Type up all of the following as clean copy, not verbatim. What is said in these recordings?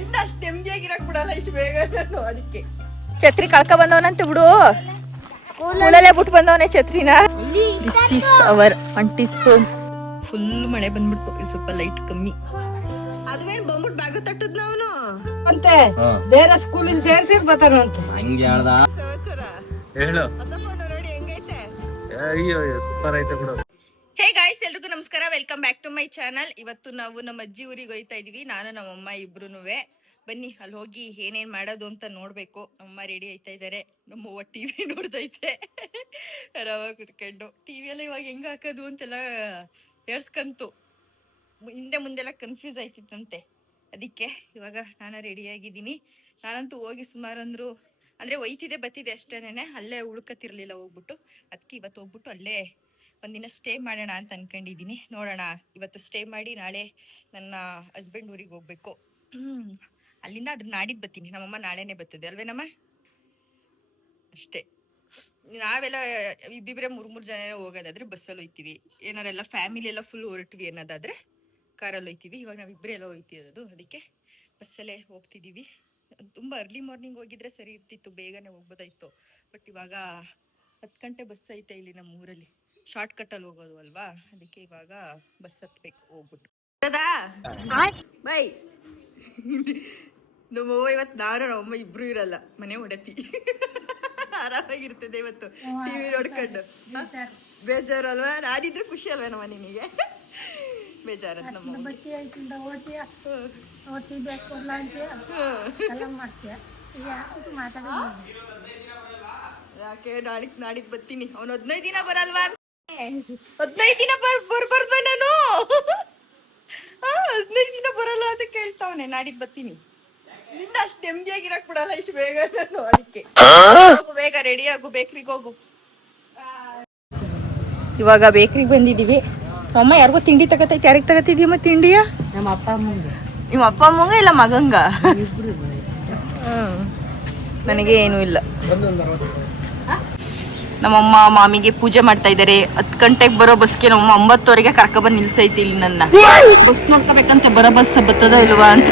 ಇನ್ನ ಅಷ್ಟು ನೆಮ್ಮದಿಯಾಗಿರಕ್ ಬಿಡಲ್ಲ ಇಷ್ಟು ಬೇಗ ನಾನು ಅದಕ್ಕೆ. ಛತ್ರಿ ಕಳ್ಕ ಬಂದವನಂತ ಬಿಡು, ಸ್ಕೂಲಲ್ಲೇ ಬಿಟ್ಟು ಬಂದವನೇ ಛತ್ರಿನ. This is our aunty's home. Full ಮಳೆ ಬಂದ್ಬಿಟ್ಟು ಇಲ್ಲಿ ಸ್ವಲ್ಪ ಲೈಟ್ ಕಮ್ಮಿ. ಅದುವೇನು ಬಂದ್ಬಿಟ್ಟು ಬ್ಯಾಗ್ ತಟ್ಟದ್ ನಾವು ಅಂತೆ ಬೇರೆ ಸ್ಕೂಲಿಗೆ ಸೇರ್ಸಿರ್ಬತ್ತಾರಂತ ಹಂಗೆ ಹೇಳ್ದ ಹೇಳು. ಹೊಸ ಫೋನ್ ನೋಡಿ ಹೆಂಗೈತೆ. ಅಯ್ಯೋ ಸೂಪರ್ ಐತೆ ಬಿಡು. ಹೇ ಗಾಯ್ಸ್, ಎಲ್ರಿಗೂ ನಮಸ್ಕಾರ, welcome back to my channel. ಇವತ್ತು ನಾವು ನಮ್ಮ ಅಜ್ಜಿ ಊರಿಗೆ ಹೋಯ್ತಾ ಇದೀವಿ, ನಾನು ನಮ್ಮಮ್ಮ ಇಬ್ರುನುವೆ. ಬನ್ನಿ ಅಲ್ಲಿ ಹೋಗಿ ಏನೇನ್ ಮಾಡೋದು ಅಂತ ನೋಡ್ಬೇಕು. ನಮ್ಮಮ್ಮ ರೆಡಿ ಆಯ್ತಾ ಇದಾರೆ, ನಮ್ಮವ್ವ ಟಿವಿ ನೋಡ್ದೈತೆ ರವ ಕುತ್ಕೊಂಡು. ಟಿವಿಯೆಲ್ಲ ಇವಾಗ ಹೆಂಗ್ ಹಾಕೋದು ಅಂತೆಲ್ಲ ಹೇಳ್ಸ್ಕಂತು. ಹಿಂದೆ ಮುಂದೆಲ್ಲ ಕನ್ಫ್ಯೂಸ್ ಆಯ್ತಿತ್ತಂತೆ. ಅದಕ್ಕೆ ಇವಾಗ ನಾನು ರೆಡಿಯಾಗಿದ್ದೀನಿ. ನಾನಂತೂ ಹೋಗಿ ಸುಮಾರು ಅಂದ್ರೆ ಒಯ್ತಿದೆ ಬತ್ತಿದೆ ಅಷ್ಟೇನೆ, ಅಲ್ಲೇ ಉಳ್ಕತಿರ್ಲಿಲ್ಲ ಹೋಗ್ಬಿಟ್ಟು. ಅದಕ್ಕೆ ಇವತ್ತು ಹೋಗ್ಬಿಟ್ಟು ಅಲ್ಲೇ ಒಂದಿನ ಸ್ಟೇ ಮಾಡೋಣ ಅಂತ ಅನ್ಕೊಂಡಿದ್ದೀನಿ. ನೋಡೋಣ, ಇವತ್ತು ಸ್ಟೇ ಮಾಡಿ ನಾಳೆ ನನ್ನ ಹಸ್ಬೆಂಡ್ ಊರಿಗೆ ಹೋಗ್ಬೇಕು. ಅಲ್ಲಿಂದ ಅದ್ರ ನಾಡಿದ್ದು ಬರ್ತೀನಿ. ನಮ್ಮಮ್ಮ ನಾಳೆನೆ ಬರ್ತದೆ ಅಲ್ವೇನಮ್ಮ? ಅಷ್ಟೇ. ನಾವೆಲ್ಲ ಇಬ್ಬಿಬ್ರೆ ಮೂರ್ ಜನ ಹೋಗೋದಾದ್ರೆ ಬಸ್ಸಲ್ಲಿ ಹೋಯ್ತೀವಿ. ಏನಾರೆಲ್ಲ ಫ್ಯಾಮಿಲಿ ಎಲ್ಲ ಫುಲ್ ಹೊರಟ್ವಿ ಅನ್ನೋದಾದ್ರೆ ಕಾರಲ್ಲಿ ಹೋಯ್ತೀವಿ. ಇವಾಗ ನಾವಿಬ್ಬರೇ ಎಲ್ಲ ಹೋಯ್ತಿರೋದು, ಅದಕ್ಕೆ ಬಸ್ಸಲ್ಲೇ ಹೋಗ್ತಿದ್ದೀವಿ. ತುಂಬ ಅರ್ಲಿ ಮಾರ್ನಿಂಗ್ ಹೋಗಿದ್ರೆ ಸರಿ ಇರ್ತಿತ್ತು, ಬೇಗನೆ ಹೋಗ್ಬೋದಾಯ್ತು. ಬಟ್ ಇವಾಗ 10 ಗಂಟೆ ಬಸ್ ಐತೆ ಇಲ್ಲಿ ನಮ್ಮ ಊರಲ್ಲಿ, ಶಾರ್ಟ್ ಕಟ್ಟಲ್ಲಿ ಹೋಗೋದು ಅಲ್ವಾ, ಅದಕ್ಕೆ ಇವಾಗ ಬಸ್ ಹತ್ಬೇಕು ಹೋಗ್ಬಿಟ್ಟು. ಬೈ ನಮ್ಮವ್ವ ಇವತ್ತು ನಾನು ನಮ್ಮಮ್ಮ ಇಬ್ರು ಇರಲ್ಲ, ಮನೆ ಹೊಡತಿ ಆರಾಮಾಗಿರ್ತದೆ ಇವತ್ತು ಟಿವಿ ನೋಡ್ಕೊಂಡು. ಬೇಜಾರಲ್ವಾ? ನಾನಿದ್ರೆ ಖುಷಿ ಅಲ್ವಾ ನಮ್ಮ ನಿನಗೆ? ಬೇಜಾರಂತ ನಮ್ಮ ಯಾಕೆ ನಾಡಿದ್ದು ಬರ್ತೀನಿ. ಅವ್ನು 15 ದಿನ ಬರಲ್ವಾ? 15 ದಿನ ಬರ್ಬಾರ್ದ ನಾನು? 15 ದಿನ ಬರಲ್ಲ ಅಂತ ಕೇಳ್ತಾವನೆ. ನಾಡಿದ್ದು ಬರ್ತೀನಿ. ನಿನ್ನ ಅಷ್ಟು ನೆಮ್ಮದಿಯಾಗಿರಕ್ ಬಿಡಲ್ಲ ಇಷ್ಟು ಬೇಗ ನಾನು ಅದಕ್ಕೆ. ಬೇಗ ರೆಡಿ ಆಗು, ಬೇಕ್ರಿಗೆ ಹೋಗು. ಇವಾಗ ಬೇಕ್ರಿಗೆ ಬಂದಿದೀವಿ. ಅಮ್ಮ ಯಾರಿಗೋ ತಿಂಡಿ ತಗತೈತಿ. ಯಾರಿಗೆ ತಗತಿದ್ಯಮ್ಮ ತಿಂಡಿಯ? ನಮ್ಮ ಅಪ್ಪ ಅಮ್ಮಂಗೆ. ನಿಮ್ಮ ಅಪ್ಪ ಅಮ್ಮಂಗ ಇಲ್ಲ ಮಗಂಗ? ನನಗೆ ಏನೂ ಇಲ್ಲ. ನಮ್ಮಮ್ಮ ಮಾಮಿಗೆ ಪೂಜೆ ಮಾಡ್ತಾ ಇದಾರೆ. 10 ಗಂಟೆಗೆ ಬರೋ ಬಸ್ಗೆ ನಮ್ಮಮ್ಮ 9ವರೆಗೆ ಕರ್ಕೊಬಂದು ನಿಲ್ಸೈತಿ ಇಲ್ಲಿ ನನ್ನ. ಬಸ್ ನೋಡ್ಕೋಬೇಕಂತ ಬರೋ ಬಸ್ ಬರ್ತದ ಇಲ್ವಾ ಅಂತ.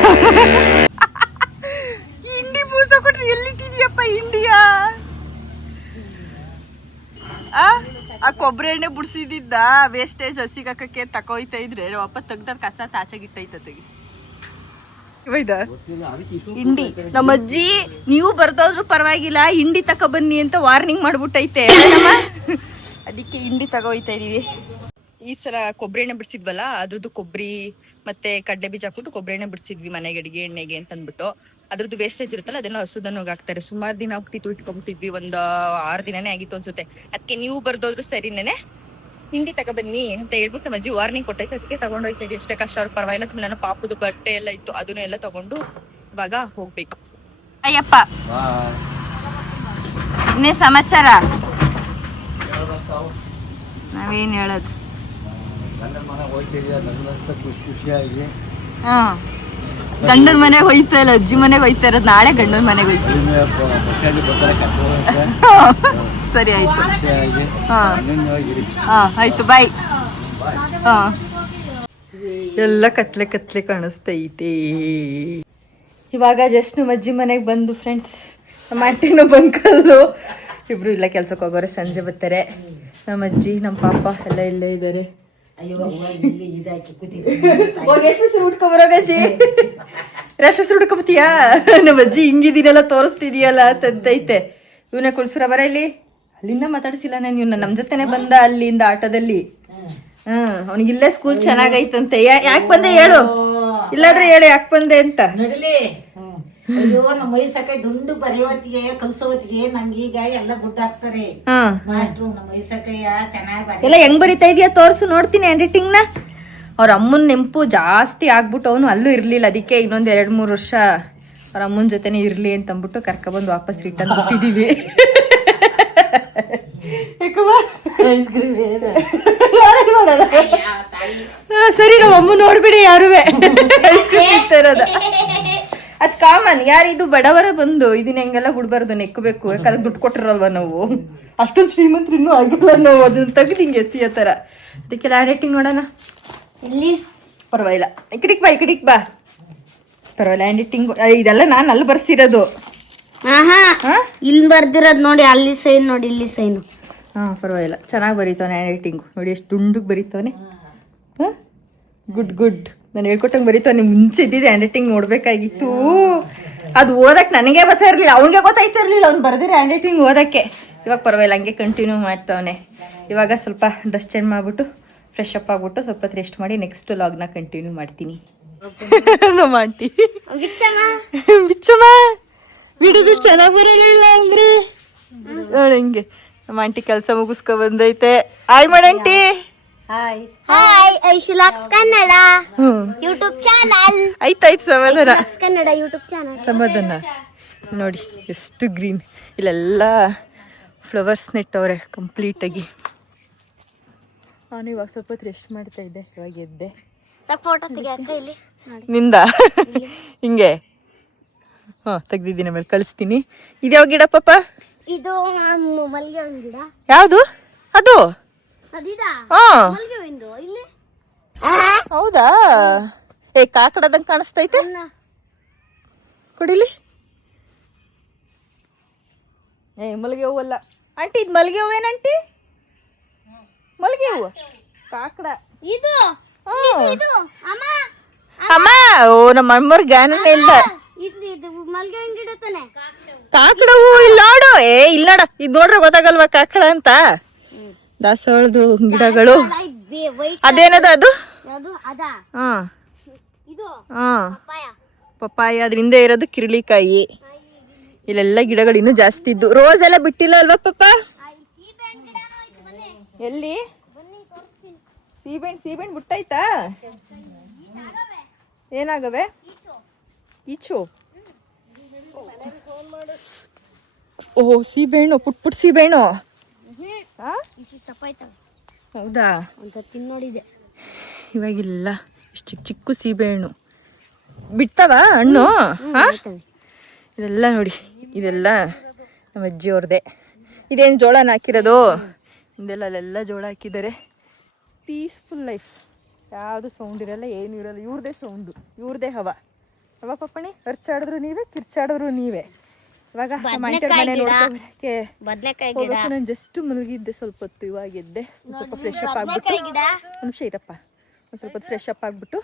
ಹಿಂಡಿ ಪೂಸ ಕೊಟ್ರಿ ಎಲ್ಲಿಟ್ಟಿದ್ಯಪ್ಪ ಇಂಡಿಯಾ? ಆ ಕೊಬ್ಬರಿ ಎಣ್ಣೆ ಬಿಡ್ಸಿದ್ದ ವೇಸ್ಟೇಜ್ ಹಸಿಗೆ ಹಾಕಕ್ಕೆ ತಕೋಯ್ತಾ ಇದ್ರೆ ವಾಪಸ್ ತೆಗ್ದಾಗ ಕಸ ತಾಚಾಗಿಟ್ಟೈತಗಿ. ಹಿಂಡಿ ನಮ್ಮ ಅಜ್ಜಿ ನೀವು ಬರ್ದೋದ್ರು ಪರವಾಗಿಲ್ಲ, ಹಿಂಡಿ ತಕೊ ಬನ್ನಿ ಅಂತ ವಾರ್ನಿಂಗ್ ಮಾಡ್ಬಿಟ್ಟೈತೆ ನಮ್ಮ. ಅದಕ್ಕೆ ಹಿಂಡಿ ತಗೋಯ್ತಾ ಇದೀವಿ. ಈ ಸಲ ಕೊಬ್ಬರಿ ಎಣ್ಣೆ ಬಿಡಿಸಿದ್ವಲ್ಲ, ಅದ್ರದ್ದು ಕೊಬ್ಬರಿ ಮತ್ತೆ ಕಡಲೆ ಬೀಜ ಹಾಕ್ಬಿಟ್ಟು ಕೊಬ್ಬರಿ ಎಣ್ಣೆ ಬಿಡಿಸಿದ್ವಿ ಮನೆಗೆ ಅಡಿಗೆ ಎಣ್ಣೆಗೆ ಅಂತ ಅಂದ್ಬಿಟ್ಟು. ಅದ್ರದ್ದು ವೇಸ್ಟೇಜ್ ಇರುತ್ತಲ್ಲ ಅದನ್ನ ಹಸುದನ್ನು ಹಾಕ್ತಾರೆ. ಸುಮಾರು ದಿನ ಹೋಗ್ತಿತ್ತು, ಇಟ್ಕೊಂಡ್ಬಿಟ್ಟಿದ್ವಿ. ಒಂದು 6 ದಿನನೇ ಆಗಿತ್ತು ಅನ್ಸುತ್ತೆ. ಅದಕ್ಕೆ ನೀವು ಬರ್ದೋದ್ರು ಸರಿನೇನೆ, ಹಿಂಡಿ ತಗೊಬನ್ನಿ ಅಂತ ಹೇಳ್ಬಿಟ್ಟು ನಮ್ಮ ಅಜ್ಜಿ ವಾರ್ನಿಂಗ್ ಕೊಟ್ಟೈತೆ. ಅದಕ್ಕೆ ತಗೊಂಡೋಯ್ತಾ ಇದೀವಿ. ಎಷ್ಟೇ ಕಷ್ಟ ಅವ್ರು ಪರವಾಗಿಲ್ಲ. ನನ್ನ ಪಾಪದ ಬಟ್ಟೆ ಎಲ್ಲ ಇತ್ತು, ಅದನ್ನ ಎಲ್ಲ ತಗೊಂಡು ಇವಾಗ ಹೋಗ್ಬೇಕು. ಅಯ್ಯಪ್ಪ, ಇನ್ನೇ ಸಮಾಚಾರ? ನಾವೇನ್ ಹೇಳೋದು? ಹಾ, ಗಂಡನ ಮನೆಗೆ ಹೋಯ್ತಾ ಇಲ್ಲ, ಅಜ್ಜಿ ಮನೆಗೆ ಹೋಯ್ತಾ ಇರೋದು. ನಾಳೆ ಗಂಡನ ಮನೆಗೆ ಹೋಯ್ತೀವಿ. ಸರಿ ಆಯ್ತು. ಹಾ ಆಯ್ತು, ಬಾಯ್. ಹಾ, ಎಲ್ಲ ಕತ್ಲೆ ಕತ್ಲೆ ಕಾಣಿಸ್ತೈತೆ. ಇವಾಗ ಜಸ್ಟ್ ನಮ್ಮ ಅಜ್ಜಿ ಮನೆಗೆ ಬಂದು ಫ್ರೆಂಡ್ಸ್. ನಮ್ಮ ಆಂಟಿನೂ ಬಂಕಲ್ಲು ಇಬ್ರು ಇಲ್ಲ, ಕೆಲ್ಸಕ್ಕೆ ಹೋಗೋರು. ಸಂಜೆ ಬರ್ತಾರೆ. ನಮ್ಮ ಅಜ್ಜಿ ನಮ್ಮ ಪಾಪ ಎಲ್ಲ ಇಲ್ಲೇ ಇದ್ದಾರೆ. ರೇಷ್ಮೆ ಹುಡ್ಕೊಂಬರೋಗಜ್ಜಿ, ರೇಷ್ಮೆ ಹುಡ್ಕೊಬತ್ತೀಯಾ? ನಮ್ಮ ಅಜ್ಜಿ ಹಿಂಗಿದೀನೆಲ್ಲ ತೋರಿಸ್ತಿದೀಯಲ್ಲ ಅಂತೈತೆ. ಇವನೇ ಕುಳ್ಸುರ ಬರ ಇಲ್ಲಿ. ಅಲ್ಲಿಂದ ಮಾತಾಡ್ಸಿಲ್ಲ ನಾನು ಇವ್ನ, ನಮ್ ಜೊತೆನೆ ಬಂದ ಅಲ್ಲಿಂದ ಆಟೋದಲ್ಲಿ. ಅವನಿಗಿಲ್ಲೇ ಸ್ಕೂಲ್ ಚೆನ್ನಾಗೈತಂತೆ. ಯಾಕೆ ಬಂದೆ ಹೇಳು, ಇಲ್ಲಾದ್ರೆ ಹೇಳು ಯಾಕೆ ಬಂದೆ ಅಂತ. ಅಯ್ಯೋ ನಮ್ಮ ವಯಸ್ಸಕ್ಕೆ ದುಂಡು ಬರೆಯೋತ್ತಿಗೆ ಕಲ್ಸೋತ್ತಿಗೆ ನಂಗೀಗ ಎಲ್ಲ ಗುಡ್ ಹಾಕ್ತಾರೆ ಮಾಸ್ಟ್ರು. ನಮ್ಮ ವಯಸ್ಸಕ್ಕೆ ಚೆನ್ನಾಗಿ ಎಲ್ಲ ಹೆಂಗ್ ಬರಿತಾ ಇದೀಯಾ ತೋರ್ಸು, ನೋಡ್ತೀನಿ ಹ್ಯಾಂಡ್ ರೈಟಿಂಗ್ ನ. ಅವ್ರ ಅಮ್ಮನ ನೆಂಪು ಜಾಸ್ತಿ ಆಗ್ಬಿಟ್ಟು ಅವನು ಅಲ್ಲೂ ಇರ್ಲಿಲ್ಲ. ಅದಕ್ಕೆ ಇನ್ನೊಂದ್ 2-3 ವರ್ಷ ಅವ್ರ ಅಮ್ಮನ ಜೊತೆನೆ ಇರ್ಲಿ ಅಂತ ಅಂದ್ಬಿಟ್ಟು ಕರ್ಕೊಬಂದು ವಾಪಸ್ ರಿಟರ್ನ್ ಬಿಟ್ಟಿದೀವಿ. ಸರಿ, ನಾವು ಅಮ್ಮ ನೋಡ್ಬಿಡಿ ಯಾರುವೆ ಇರೋದ. ಅದ್ ಕಾಮನ್. ಯಾರಿದು ಬಡವರ ಬಂದು ಇದನ್ನ ಹೆಂಗೆಲ್ಲ ಬಿಡ್ಬಾರ್ದು, ನೆಕ್ಕಬೇಕು. ಯಾಕಂದ್ರೆ ದುಡ್ಡು ಕೊಟ್ಟಿರಲ್ವ ನಾವು, ಅಷ್ಟೊಂದು ಶ್ರೀಮಂತರು ಇನ್ನೂ ಆಗಿಲ್ಲ ನಾವು. ಅದನ್ನ ತೆಗ್ದು ಹಿಂಗೆ ಎಸಿಯೋ ಥರ. ಅದಕ್ಕೆಲ್ಲ ಹ್ಯಾಂಡ್ ರೈಟಿಂಗ್ ನೋಡೋಣ. ಇಲ್ಲಿ ಪರವಾಗಿಲ್ಲ. ಈ ಕಡೆಗೆ ಬಾ, ಈ ಕಡೆಗೆ ಬಾ. ಪರವಾಗಿಲ್ಲ ಹ್ಯಾಂಡ್ ರೈಟಿಂಗ್ ಇದೆಲ್ಲ ನಾನು ಅಲ್ಲಿ ಬರ್ಸಿರೋದು. ಆಹಾ ಹಾ ಇಲ್ಲಿ ಬರ್ದಿರೋದು ನೋಡಿ, ಅಲ್ಲಿ ಸೈನ್ ನೋಡಿ, ಇಲ್ಲಿ ಸೈನು. ಹಾಂ ಪರವಾಗಿಲ್ಲ, ಚೆನ್ನಾಗಿ ಬರೀತಾನೆ ಹ್ಯಾಂಡ್ ರೈಟಿಂಗು. ನೋಡಿ ಎಷ್ಟು ದುಂಡುಗೆ ಬರೀತಾನೆ. ಹಾಂ ಗುಡ್ ಗುಡ್. ನಾನು ಹೇಳ್ಕೊಟ್ಟಂಗೆ ಬರೀತಾನೆ. ಮುಂಚೆ ಇದ್ದಿದ್ದು ಹ್ಯಾಂಡ್ ರೈಟಿಂಗ್ ನೋಡಬೇಕಾಗಿತ್ತು. ಅದು ಓದಕ್ಕೆ ನನಗೆ ಗೊತ್ತಾ ಇರಲಿಲ್ಲ, ಅವ್ನಿಗೆ ಗೊತ್ತಾಯ್ತಾ ಇರಲಿಲ್ಲ ಅವ್ನು ಬರ್ದಿರೋ ಹ್ಯಾಂಡ್ ರೈಟಿಂಗ್ ಓದೋಕ್ಕೆ. ಇವಾಗ ಪರವಾಗಿಲ್ಲ, ಹಂಗೆ ಕಂಟಿನ್ಯೂ ಮಾಡ್ತಾವನೆ. ಇವಾಗ ಸ್ವಲ್ಪ ಡ್ರೆಸ್ ಚೇಂಜ್ ಮಾಡಿಬಿಟ್ಟು ಫ್ರೆಶ್ ಅಪ್ ಆಗಿಬಿಟ್ಟು ಸ್ವಲ್ಪ ಹೊತ್ತು ರೆಸ್ಟ್ ಮಾಡಿ ನೆಕ್ಸ್ಟ್ ಲಾಗ್ನ ಕಂಟಿನ್ಯೂ ಮಾಡ್ತೀನಿ. ನಮ್ಮ ಆಂಟಿ ಬಿಚ್ಚಮ್ಮ ವಿಡಿಯೋದಲ್ಲಿ ಚೆನ್ನಾಗಿ ಬರಲಿಲ್ಲ ಅಂದ್ರೆ ನೋಡಿ ಹಿಂಗೆ ನಮ್ಮ ಆಂಟಿ ಕೆಲಸ ಮುಗಿಸ್ಕೊ ಬಂದೈತೆ. ಆಯ್ ಮಾಡಂಟಿ. ಹಾಯ್. ಹಾಯ್ ಐಶುಲಾಕ್ಸ್ ಕನ್ನಡ ಯೂಟ್ಯೂಬ್ ಚಾನಲ್. ಆಯ್ತಾಯ್ತು ಸಮಾಧಾನ. ಕನ್ನಡ ಯೂಟ್ಯೂಬ್ ಚಾನಲ್ ಸಮಾಧಾನ. ನೋಡಿ ಎಷ್ಟು ಗ್ರೀನ್, ಇಲ್ಲೆಲ್ಲ ಫ್ಲವರ್ಸ್ ನೆಟ್ಟವ್ರೆ ಕಂಪ್ಲೀಟಾಗಿ. ನಾನು ಇವಾಗ ಸ್ವಲ್ಪ ಹೊತ್ತು ರೆಸ್ಟ್ ಮಾಡ್ತಾ ಇದ್ದೆ, ಇವಾಗ ಎದ್ದೆ. ಫೋಟೋ ತೆಗಿಯಕ್ಕ ಇಲ್ಲಿ ನೋಡಿ. ನಿಂದ ಹಿಂಗೆ ಹಾಂ ತೆಗ್ದಿದ್ದೀನಿ, ಆಮೇಲೆ ಕಳಿಸ್ತೀನಿ. ಇದ್ಯಾವ ಗಿಡ ಪಾಪ? ಇದು ಮಲ್ಲಿಗೆ ಹೂವಿನ ಗಿಡ. ಯಾವುದು ಅದು? ಅದಿದಾ ಹಾಂ ಮಲ್ಲಿಗೆ ಹೂವಿಂದು ಇಲ್ಲಿ. ಹೌದಾ? ಏ ಕಾಕಡದಂಗೆ ಕಾಣಿಸ್ತೈತೆ, ಕೊಡಿಲಿ. ಏ ಮಲ್ಲಿಗೆ ಹೂವಲ್ಲ ಆಂಟಿ, ಇದು ಮಲ್ಲಿಗೆ ಹೂವೇನಂಟಿ? ಮಲ್ಲಿಗೆ ಹೂವು ಕಾಕಡ. ಇದು ಹ್ಮ್. ಇದು ಅಮ್ಮ ಅಮ್ಮ, ಓ ನಮ್ಮ ಅಮ್ಮವ್ರ ಜ್ಞಾನನೇ ಇಲ್ಲ. ಇದು ಮಲ್ಲಿಗೆ ಹೂವಿನ ಗಿಡ ತಾನೆ. ಕಾಕಡ ಹೂ ಇಲ್ಲ ನೋಡು. ಏ ಇಲ್ಲ ನೋಡ, ಇದು ನೋಡ್ರೆ ಗೊತ್ತಾಗಲ್ವಾ ಕಾಕಡ ಅಂತ. ದಾಸವಾಳದು ಗಿಡಗಳು. ವೈಟ್ ಅದೇನದ ಅದು? ಯಾವುದು ಅದಾ? ಹಾ ಇದು ಹಾ ಪಪ್ಪಾಯ. ಪಪ್ಪಾಯ. ಅದ್ರ ಹಿಂದೆ ಇರೋದು ಕಿರಳಿಕಾಯಿ. ಇಲ್ಲೆಲ್ಲ ಗಿಡಗಳು ಇನ್ನೂ ಜಾಸ್ತಿ ಇದ್ದು. ರೋಸ್ ಎಲ್ಲ ಬಿಟ್ಟಿಲ್ಲ ಅಲ್ವಾ ಪಾಪ? ಎಲ್ಲಿ ಸೀಬೆಣ್ಣು ಬಿಟ್ಟಾಯ್ತಾ? ಏನಾಗವೆ? ಈಚು. ಓಹ್ ಸೀಬೆಣ್ಣು, ಪುಟ್ ಪುಟ್ ಸೀಬೆಣ್ಣು. ಹೌದಾ? ಒಂದ್ಸತಿ ನೋಡಿದೆ. ಇವಾಗಿಲ್ಲ ಇಷ್ಟು ಚಿಕ್ಕ ಚಿಕ್ಕ ಸೀಬೆಹಣ್ಣು ಬಿಡ್ತಾವ ಹಣ್ಣು. ಇದೆಲ್ಲ ನೋಡಿ, ಇದೆಲ್ಲ ನಮ್ಮ ಅಜ್ಜಿ ಅವ್ರದ್ದೇ. ಇದೇನು ಜೋಳನ ಹಾಕಿರೋದು? ಇದೆಲ್ಲ ಅಲ್ಲೆಲ್ಲ ಜೋಳ ಹಾಕಿದ್ದಾರೆ. ಪೀಸ್ಫುಲ್ ಲೈಫ್, ಯಾವುದು ಸೌಂಡ್ ಇರಲ್ಲ, ಏನು ಇರಲ್ಲ. ಇವ್ರದೇ ಸೌಂಡು, ಇವ್ರದೇ ಹವ. ಹವ ಪಪ್ಪಣಿ ಖರ್ಚಾಡಿದ್ರು ನೀವೇ, ಕಿರ್ಚಾಡಿದ್ರು ನೀವೇ. ಇವಾಗ ನಮ್ಮ ಆಂಟಿಯವ್ರ ಮನೆ ನೋಡ್ಕೊಬರಕ್ಕೆ ಬದನೆಕಾಯಿ ಗಿಡ. ಹೋಗ್ಬೇಕು. ನಾನು ಜಸ್ಟ್ ಮಲಗಿದ್ದೆ ಸ್ವಲ್ಪ ಹೊತ್ತು, ಇವಾಗ ಎದ್ದೆ. ಒಂದು ಸ್ವಲ್ಪ ಫ್ರೆಶ್ ಅಪ್ ಆಗ್ಬಿಟ್ಟು, ಒಂದು ನಿಮಿಷ ಇರಪ್ಪ, ಒಂದು ಸ್ವಲ್ಪ ಹೊತ್ತು ಫ್ರೆಶ್ ಅಪ್ ಆಗಿಬಿಟ್ಟು,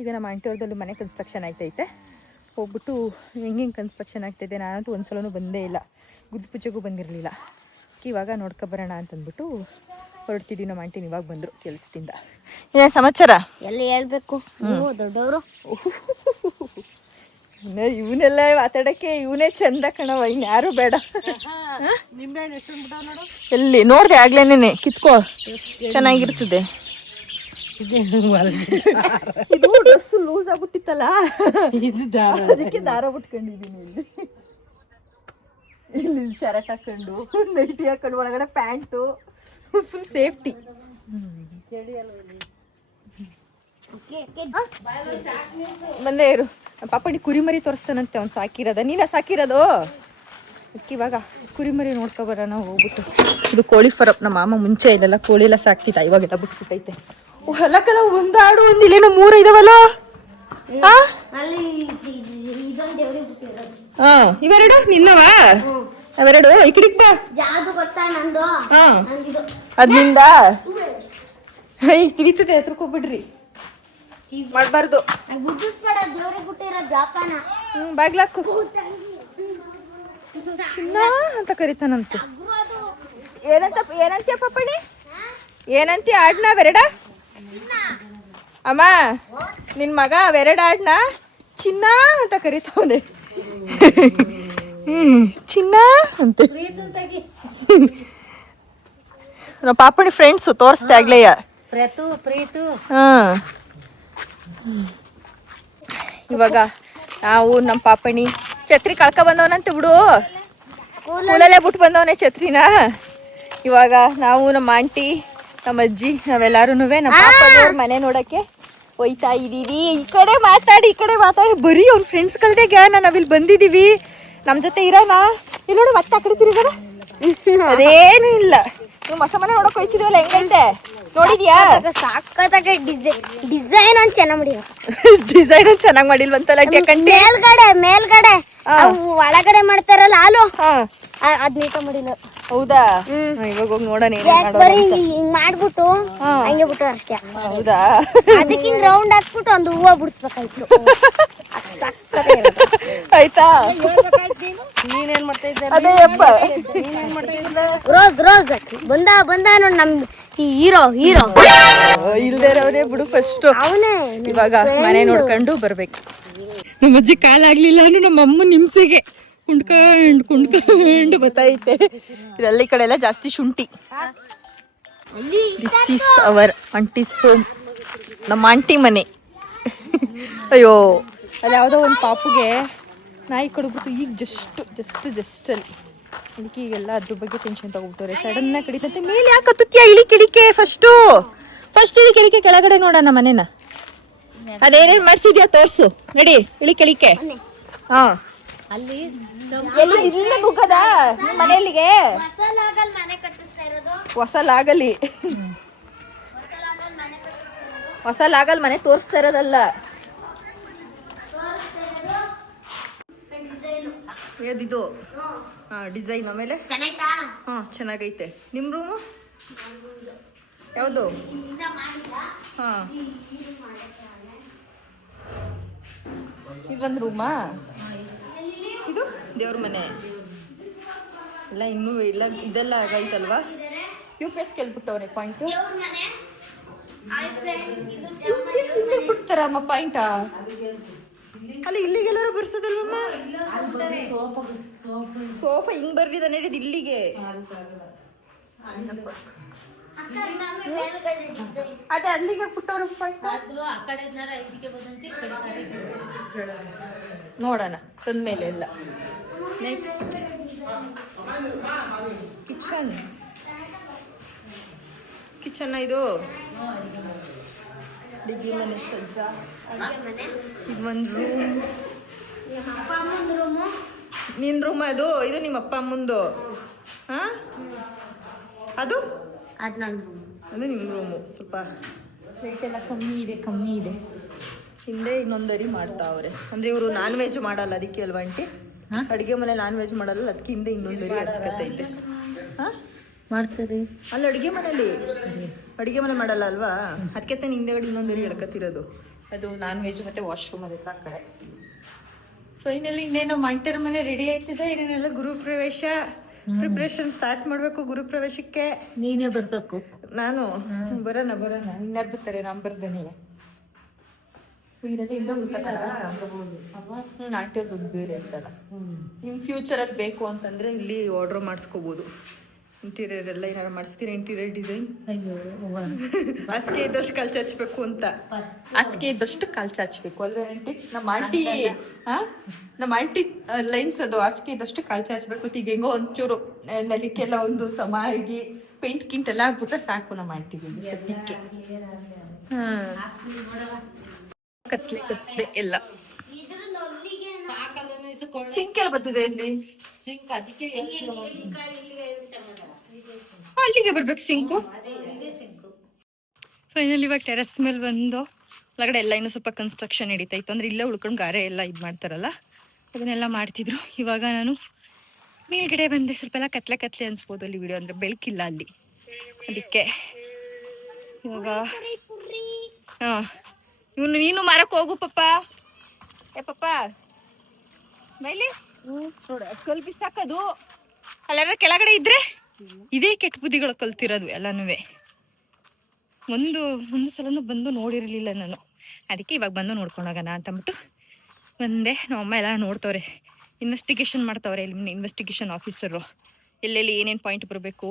ಈಗ ನಮ್ಮ ಆಂಟಿಯವ್ರದಲ್ಲಿ ಮನೆ ಕನ್ಸ್ಟ್ರಕ್ಷನ್ ಆಗ್ತೈತೆ. ಹೋಗ್ಬಿಟ್ಟು ಹೆಂಗೆ ಕನ್ಸ್ಟ್ರಕ್ಷನ್ ಆಗ್ತಾಯಿದೆ, ನಾನಂತೂ ಒಂದು ಸಲನೂ ಬಂದೇ ಇಲ್ಲ, ಗುದ್ದು ಪೂಜೆಗೂ ಬಂದಿರಲಿಲ್ಲ. ಇವಾಗ ನೋಡ್ಕೊಬರೋಣ ಅಂತಂದ್ಬಿಟ್ಟು ಹೊರಡ್ತಿದ್ದೀವಿ. ನಮ್ಮ ಆಂಟಿನ ಇವಾಗ ಬಂದರು ಕೆಲಸದಿಂದ. ಏನೇ ಸಮಾಚಾರ? ಎಲ್ಲ ಹೇಳ್ಬೇಕು, ನೀವು ದೊಡ್ಡವರು. ಇವನೆಲ್ಲ ಮಾತಾಡಕ್ಕೆ ಇವನೇ ಚಂದ ಕಣವ, ಇನ್ಯಾರು ಬೇಡ. ಎಲ್ಲಿ ನೋಡ್ದೆ ಆಗ್ಲೇನೆ, ಕಿತ್ಕೋ, ಚೆನ್ನಾಗಿರ್ತದೆ. ಇದು ಡ್ರೆಸ್ ಲೂಸ್ ಆಗ್ಬಿಟ್ಟಿತ್ತಲ್ಲ, ಅದಕ್ಕೆ ದಾರ ಬಿಟ್ಕೊಂಡಿದ್ದೀನಿ. ಇಲ್ಲಿ ಶರ್ಟ್ ಹಾಕೊಂಡು, ನೈಟಿ ಹಾಕೊಂಡು, ಒಳಗಡೆ ಪ್ಯಾಂಟು, ಫುಲ್ ಸೇಫ್ಟಿ. ಬಂದೇ ಇರು. ಪಾಪಡಿ ಕುರಿಮರಿ ತೋರಿಸ್ತಾನಂತೆ, ಅವ್ನು ಸಾಕಿರೋದ. ನೀನ ಸಾಕಿರೋದು? ಇವಾಗ ಕುರಿಮರಿ ನೋಡ್ಕೊಬರೋಣ ಹೋಗ್ಬಿಟ್ಟು. ಇದು ಕೋಳಿ ಫಾರಂ. ನಮ್ಮ ಮಾಮ ಮುಂಚೆ ಇಲ್ಲೆಲ್ಲ ಕೋಳಿ ಎಲ್ಲ ಸಾಕ್ತಿದ್ದ, ಇವಾಗೆಲ್ಲ ಬಿಟ್ಬಿಟ್ಟೈತೆ. ಎಲ್ಲಕ್ಕೆಲ್ಲ ಒಂದಾಡು ಒಂದಿಲ್ಲೇನೋ 3 ಇದಾವಲ್ಲ. ಇವೆರಡು ನಿನ್ನವ? ಅವೆರಡು ಈ ಕಡೆಗೆ ಬಾ. ಯಾವುದು ಗೊತ್ತಾ ನಂದು? ನಂದಿದು. ಅದ್ನಿಂದ ಕಿಡಿತದೆ, ಹತ್ರಕೋಗ್ಬಿಡ್ರಿ, ಮಾಡಬಾರ್ದು. ಗುಡ್ಡಿಸ್ಬೇಡ, ದೇವ್ರಿಗೆ ಬಿಟ್ಟಿರೋ ಜಾಪಾನ. ಬಾಗ್ಲಾಕು ಚಿನ್ನ ಅಂತ ಕರಿತಾನಂತ. ಏನಂತೀಯ ಪಪ್ಪಣಿ? ಏನಂತೀಯ ಆಡ್ನ ಅವೆರಡ? ಅಮ್ಮ ನಿನ್ ಮಗ ಅವೆರಡ ಆಡ್ನ ಚಿನ್ನ ಅಂತ ಕರಿತಾವನೆ. ಚಿನ್ನ ಅಂತ. ನಮ್ಮ ಪಾಪಣಿ ಫ್ರೆಂಡ್ಸು ತೋರಿಸ್ದೆ ಆಗ್ಲೇಯ. ಇವಾಗ ನಾವು ನಮ್ಮ ಪಾಪಣಿ ಛತ್ರಿ ಕಳ್ಕ ಬಂದವನಂತೆ ಬಿಡು, ಸ್ಕೂಲಲ್ಲೇ ಬಿಟ್ಟು ಬಂದವನೇ ಛತ್ರಿನ. ಇವಾಗ ನಾವು ನಮ್ಮ ಆಂಟಿ, ನಮ್ಮ ಅಜ್ಜಿ, ನಾವೆಲ್ಲರೂ ನಮ್ಮ ಪಾಪನವ್ರ ಮನೆ ನೋಡಕ್ಕೆ ಹೋಯ್ತಾ ಇದ್ದೀವಿ. ಈ ಕಡೆ ಮಾತಾಡಿ ಬರೀ ಅವ್ನ ಫ್ರೆಂಡ್ಸ್ಗಳದೇ ಜ್ಞಾನ. ನಾವಿಲ್ಲಿ ಬಂದಿದ್ದೀವಿ, ನಮ್ಮ ಜೊತೆ ಇರೋಣ. ಇಲ್ಲಿ ನೋಡು, ಮತ್ತೆ ಆ ಕಡೆ ತಿರುಗೋಣ, ಅದೇನು ಇಲ್ಲ. ನೀವು ಹೊಸ ಮನೆ ನೋಡಕ್ ಹೋಯ್ತಿದ್ವಲ್ಲ, ಹೆಂಗೈತೆ ನೋಡಿದ್ಯಾ? ಸಾಕತ್ತಾಗೆ ಡಿಸೈನ್ ಅಂತ ಚೆನ್ನಾಗಿ ಮಾಡಿರೋ. ಡಿಸೈನ್ ಚೆನ್ನಾಗಿ ಮಾಡಿಲ್ವಂತಲ್ಲ ಕಂಡೆ. ಮೇಲ್ಗಡೆ ಅವು ಒಳಗಡೆ ಮಾಡ್ತಾರಲ್ಲ ಹಾಲು ಅದ್ ನೀಟ ಮಾಡಿಲ್ಲ. ಹೌದಾ? ಇವಾಗ ಹೋಗಿ ನೋಡೋಣ ಬರೀ ಹಿಂಗ್ ಮಾಡ್ಬಿಟ್ಟು ಹಂಗೆ ಬಿಟ್ಟು ಅಷ್ಟೇ. ಹೌದಾ? ಅದಕ್ಕೆ ಹಿಂಗ್ ರೌಂಡ್ ಹಾಕ್ಬಿಟ್ಟು ಒಂದು ಹೂವ ಬಿಡಿಸ್ಬೇಕಾಯ್ತು. ಆಯ್ತಾ? ನೀನೇನ್ ಮಾಡ್ತಾ ಇದ್ದೆ? ಅದೇ ಅಪ್ಪ ರೋಸ್ ಬಂದ ನೋಡ್ ನಮ್ ಹೀರೋ ಇಲ್ದೇರವ್ರೆ ಬಿಡು ಫಸ್ಟ್. ಅವನೇ ಇವಾಗ ಮನೆ ನೋಡ್ಕೊಂಡು ಬರ್ಬೇಕು. ನಮ್ಮ ಅಜ್ಜಿ ಕಾಲಾಗ್ಲಿಲ್ಲ ಅಂದ್ರೆ ನಮ್ಮ ಅಮ್ಮ ನಿಮ್ಸೆಗೆ ಕುಂಡ್ಕೊಂಡು ಬತ್ತೈತೆ. ಇದೆಲ್ಲ ಈ ಕಡೆ ಎಲ್ಲ ಜಾಸ್ತಿ ಶುಂಠಿ. This is our aunty's home. ನಮ್ಮ ಆಂಟಿ ಮನೆ. ಅಯ್ಯೋ ಅಲ್ಲಿ ಯಾವುದೋ ಒಂದು ಪಾಪುಗೆ ನಾಯಿ ಕಡ್ಬಿಟ್ಟು ಈಗ ಜಸ್ಟ್ ಅಲ್ಲಿ. ಅದಕ್ಕೆ ಈಗೆಲ್ಲ ಅದ್ರ ಬಗ್ಗೆ ಟೆನ್ಷನ್ ತಗೋಬಿಟ್ಟವ್ರೆ. ಸಡನ್ ಆಗಿ ಕಡಿತಂತೆ. ಮೇಲೆ ಯಾಕೆ ಹತ್ತುತ್ತೀಯ? ಇಳಿಕೆ ಫಸ್ಟ್ ಇಳಿಕೆ ಕೆಳಗಡೆ ನೋಡೋಣ ಮನೇನ. ಅದೇನೇನ್ ಮಾಡ್ಸಿದ್ಯಾ ತೋರ್ಸು. ನಡಿ ಇಳಿಕೆ. ಹಾ ಅಲ್ಲಿ ಇಲ್ಲೇ ನುಗ್ಗದ ಮನೆಯಲ್ಲಿಗೆ ಮನೆ ಕಟ್ಟಿಸ್ತಾ ಇರೋದು. ಹೊಸ ಲಾಗಲ್ ಮನೆ ತೋರಿಸ್ತಾ ಇರೋದಲ್ಲ. ಇದು ಡಿಸೈನ್. ಆಮೇಲೆ ಹಾ ಚೆನ್ನಾಗೈತೆ. ನಿಮ್ ರೂಮು ಯಾವುದು? ಹಾ ಇದೊಂದು ರೂಮಾ? ಇದು ದೇವ್ರ ಮನೆ ಎಲ್ಲ ಇನ್ನೂ ಇಲ್ಲ. ಇದೆಲ್ಲ ಆಗೈತಲ್ವಾ? ಯು ಫೇಸ್ ಕೇಳ್ಬಿಟ್ಟವ್ರೆ ಪಾಯಿಂಟ್. ಬಿಡ್ತಾರಮ್ಮ ಪಾಯಿಂಟ್ ಅಲ್ಲಿ ಇಲ್ಲಿಗೆಲ್ಲರೂ ಬಿಡ್ಸೋದಲ್ವಮ್ಮ? ಸೋಫಾ ಹಿಂಗ್ ಬರ್ಲಿದ ನಡೀದು ಇಲ್ಲಿಗೆ. ಅದೇ ಅಲ್ಲಿಗೆ ಬಿಟ್ಟವ್ರ ನೋಡೋಣ ತಂದ್ಮೇಲೆ ಎಲ್ಲ. ನೆಕ್ಸ್ಟ್ ಕಿಚನ್ ಇದು ಅಡಿಗೆ ಮನೆ ಸಜ್ಜ. ಇದೊಂದು ರೂಮ್. ನಿನ್ ರೂಮ್ ಅದು? ಇದು ನಿಮ್ಮ ಅಪ್ಪ ಅಮ್ಮಂದು? ಹಾ ಅದು ನಿಮ್ಮ ರೂಮು. ಸ್ವಲ್ಪ ರೇಟ್ ಎಲ್ಲ ಕಮ್ಮಿ ಇದೆ. ಹಿಂದೆ ಇನ್ನೊಂದರಿ ಮಾಡ್ತಾವ್ರೆ. ಅಂದ್ರೆ ಇವರು ನಾನ್ ವೆಜ್ ಮಾಡಲ್ಲ, ಅದಕ್ಕೆ ಅಲ್ವಾ ಆಂಟಿ? ಅಡಿಗೆ ಮನೆ ನಾನ್ ವೆಜ್ ಮಾಡಲ್ಲ, ಅದಕ್ಕೆ ಹಿಂದೆ ಇನ್ನೊಂದರಿ ಅಡ್ಸ್ಕತ್ತೈತೆ. ಹಾ ಮಾಡ್ತಾರೆ ಅಲ್ಲಿ ಅಡಿಗೆ ಮನೆ ಮಾಡಲ್ಲ ಅಲ್ವಾ? ಅದಕ್ಕೆ ತಾನು ಹಿಂದೆಗಡೆ ಇನ್ನೊಂದರಿ ಎಳ್ಕತ್ತಿರೋದು. ಅದು ನಾನ್ ವೆಜ್ ಮತ್ತೆ ವಾಶ್ರೂಮ್ ಅದೆಲ್ಲ ಆ ಕಡೆ. ಫೈನಲಿ ಇನ್ನೇನೋ ಮಂಟರ ಮನೆ ರೆಡಿ ಆಯ್ತಿದೆ. ಏನೇನೆಲ್ಲ ಗುರು ಪ್ರವೇಶ ಪ್ರಿಪ್ರೇಷನ್ ಸ್ಟಾರ್ಟ್ ಮಾಡ್ಬೇಕು. ಗುರು ಪ್ರವೇಶಕ್ಕೆ ನೀನೇ ಬರ್ಬೇಕು. ನಾನು ಬರೋಣ ಇನ್ನಾರು ಬರ್ತಾರೆ. ನಾನು ಬರ್ದೇನೆ ನಾಟ್ಯ ದುಡ್ಡು ಬೇರೆ ಅಂತಲ್ಲ. ನಿಮ್ ಫ್ಯೂಚರ್ ಅಲ್ಲಿ ಬೇಕು ಅಂತಂದ್ರೆ ಇಲ್ಲಿ ಆರ್ಡರ್ ಮಾಡಿಸ್ಕೋಬಹುದು. ಇಂಟೀರಿಯರ್ ಎಲ್ಲ ಏನಾರು ಮಾಡಿಸ್ತೀರಾ? ಇಂಟೀರಿಯರ್ ಡಿಸೈನ್ ಹಾಸಿಗೆ ಇದ್ದಷ್ಟು ಕಾಲು ಚಾಚಬೇಕು ಅಂತ. ಹಾಸಿಗೆ ಇದ್ದಷ್ಟು ಕಾಲು ಚಾಚಬೇಕು ಅಲ್ವೇ ಆಂಟಿ? ನಮ್ಮ ಆಂಟಿ ಲೈನ್ಸ್ ಅದು. ಹಾಸಿಗೆ ಇದ್ದಷ್ಟು ಕಾಲು ಚಾಚಬೇಕು. ಈಗ ಹೆಂಗೋ ಒಂಚೂರು ನಲಿಕೆಲ್ಲ ಒಂದು ಸಮಾಗಿ ಪೇಂಟ್ ಕಿಂಟ್ ಎಲ್ಲ ಆಗ್ಬಿಟ್ರೆ ಸಾಕು ನಮ್ಮ ಆಂಟಿಗೆ ಸದ್ಯಕ್ಕೆ. ಕತ್ಲೆ ಎಲ್ಲ ಸಿಂಕ್ ಎಲ್ಲ ಬರ್ತದೆ ಇಲ್ಲಿ. ಅಲ್ಲಿಗೆ ಬರ್ಬೇಕು ಸಿಂಕು. ಫೈನಲ್ ಇವಾಗ ಟೆರೆಸ್ ಮೇಲೆ ಬಂದು ಒಳಗಡೆ ಎಲ್ಲ ಇನ್ನೂ ಸ್ವಲ್ಪ ಕನ್ಸ್ಟ್ರಕ್ಷನ್ ನಡೀತಾಯಿತ್ತು. ಅಂದ್ರೆ ಇಲ್ಲೇ ಉಳ್ಕೊಂಡು ಗಾರೆ ಎಲ್ಲ ಇದು ಮಾಡ್ತಾರಲ್ಲ, ಅದನ್ನೆಲ್ಲ ಮಾಡ್ತಿದ್ರು. ಇವಾಗ ನಾನು ಮೇಲ್ಗಡೆ ಬಂದೆ. ಸ್ವಲ್ಪ ಎಲ್ಲ ಕತ್ಲೆ ಅನ್ಸ್ಬೋದು ಅಲ್ಲಿ ವಿಡಿಯೋ, ಅಂದ್ರೆ ಬೆಳಕಿಲ್ಲ ಅಲ್ಲಿ, ಅದಕ್ಕೆ ಇವಾಗ ನೀನು ಮಾರಕ್ಕೆ ಹೋಗು ಪಪ್ಪ. ಪಪ್ಪ ಮೈಲಿ ನೋಡ ಕಲ್ ಬಿಸಾಕದು ಅಲ್ಲಾರ ಕೆಳಗಡೆ ಇದ್ರೆ ಇದೇ ಕೆಟ್ಟ ಬುದ್ಧಿಗಳು ಕಲ್ತಿರೋದು ಎಲ್ಲನೂ. ಒಂದು ಸಲನೂ ಬಂದು ನೋಡಿರಲಿಲ್ಲ ನಾನು, ಅದಕ್ಕೆ ಇವಾಗ ಬಂದು ನೋಡ್ಕೊಂಡು ಹೋಗೋಣ ಅಂತಂದ್ಬಿಟ್ಟು ಬಂದೆ. ನಮ್ಮಮ್ಮ ಎಲ್ಲ ನೋಡ್ತವ್ರೆ, ಇನ್ವೆಸ್ಟಿಗೇಷನ್ ಮಾಡ್ತವ್ರೆ. ಇಲ್ಲಿ ಇನ್ವೆಸ್ಟಿಗೇಷನ್ ಆಫೀಸರು ಎಲ್ಲೆಲ್ಲಿ ಏನೇನು ಪಾಯಿಂಟ್ ಬರಬೇಕು,